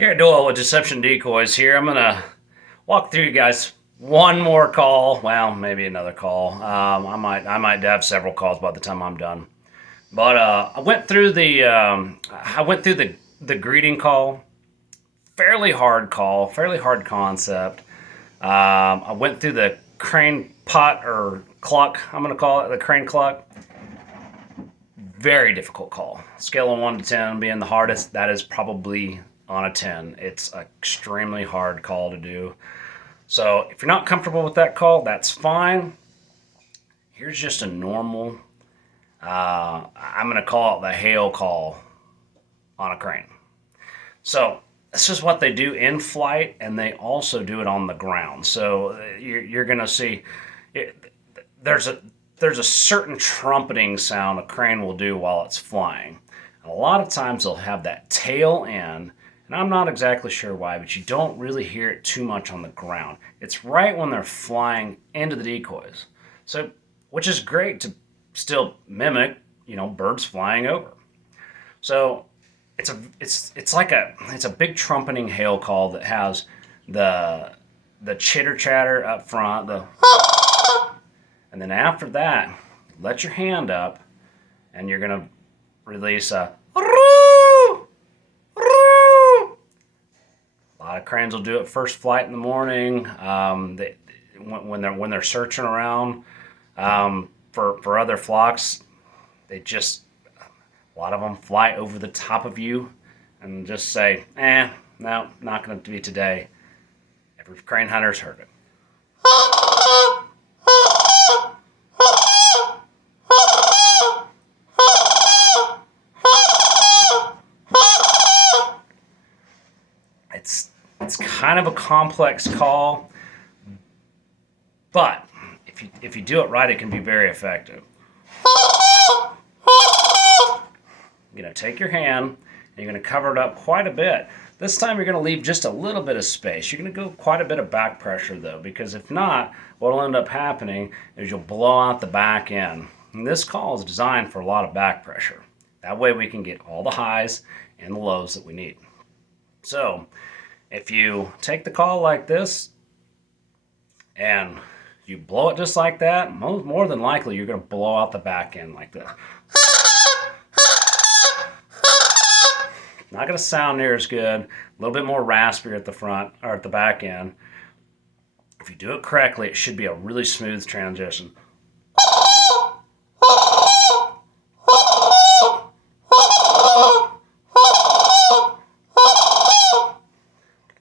Here at Doyle with Deception Decoys here. I'm going to walk through you guys one more call. Well, maybe another call. I might have several calls by the time I'm done. But I went through the greeting call. Fairly hard call, fairly hard concept. I went through the crane pot or cluck, I'm going to call it the crane cluck. Very difficult call. Scale of 1 to 10 being the hardest, that is probably on a 10. It's an extremely hard call to do. So if you're not comfortable with that call, that's fine. Here's just a normal, I'm going to call it the hail call on a crane. So this is what they do in flight, and they also do it on the ground. So you're going to see there's a certain trumpeting sound a crane will do while it's flying. And a lot of times they'll have that tail end, and I'm not exactly sure why, but you don't really hear it too much on the ground. It's right when they're flying into the decoys. So, which is great to still mimic, birds flying over. So it's like a big trumpeting hail call that has the chitter chatter up front, and then after that, let your hand up, and you're gonna release a roo, roo. A lot of cranes will do it first flight in the morning. When they're searching around for other flocks, a lot of them fly over the top of you and just say, no, not going to be today. Every crane hunter's heard it. It's kind of a complex call, but if you do it right, it can be very effective. You're going to take your hand and you're going to cover it up quite a bit. This time you're going to leave just a little bit of space. You're going to go quite a bit of back pressure though, because if not, what will end up happening is you'll blow out the back end. And this call is designed for a lot of back pressure. That way we can get all the highs and the lows that we need. So if you take the call like this and you blow it just like that, more than likely you're going to blow out the back end like this. Not going to sound near as good, a little bit more raspier at the front or at the back end. If you do it correctly, it should be a really smooth transition.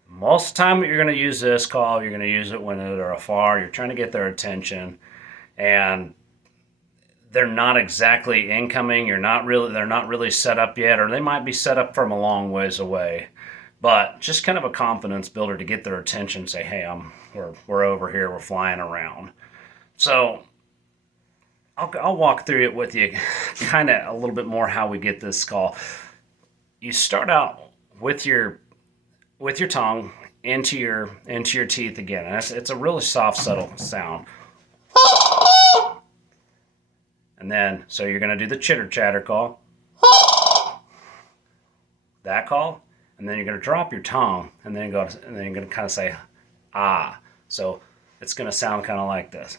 Most of the time you're going to use this call, you're going to use it when they're afar, you're trying to get their attention, and they're not exactly incoming, they're not really set up yet, or they might be set up from a long ways away. But just kind of a confidence builder to get their attention, say, hey, we're over here, we're flying around. So I'll walk through it with you kind of a little bit more how we get this call. You start out with your tongue into your teeth again. And it's a really soft, subtle sound. And then, so you're going to do the chitter chatter call, that call, and then you're going to drop your tongue, and then you're going to kind of say, ah. So it's going to sound kind of like this,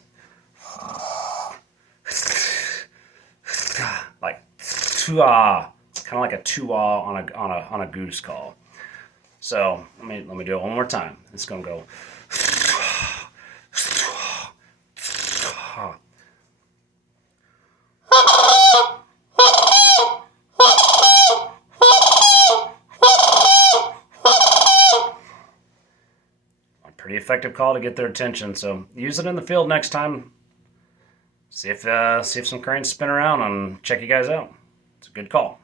like tu-ah, kind of like a tu-ah on a goose call. So let me do it one more time. It's going to go. Pretty effective call to get their attention. So use it in the field next time. See if some cranes spin around and check you guys out. It's a good call.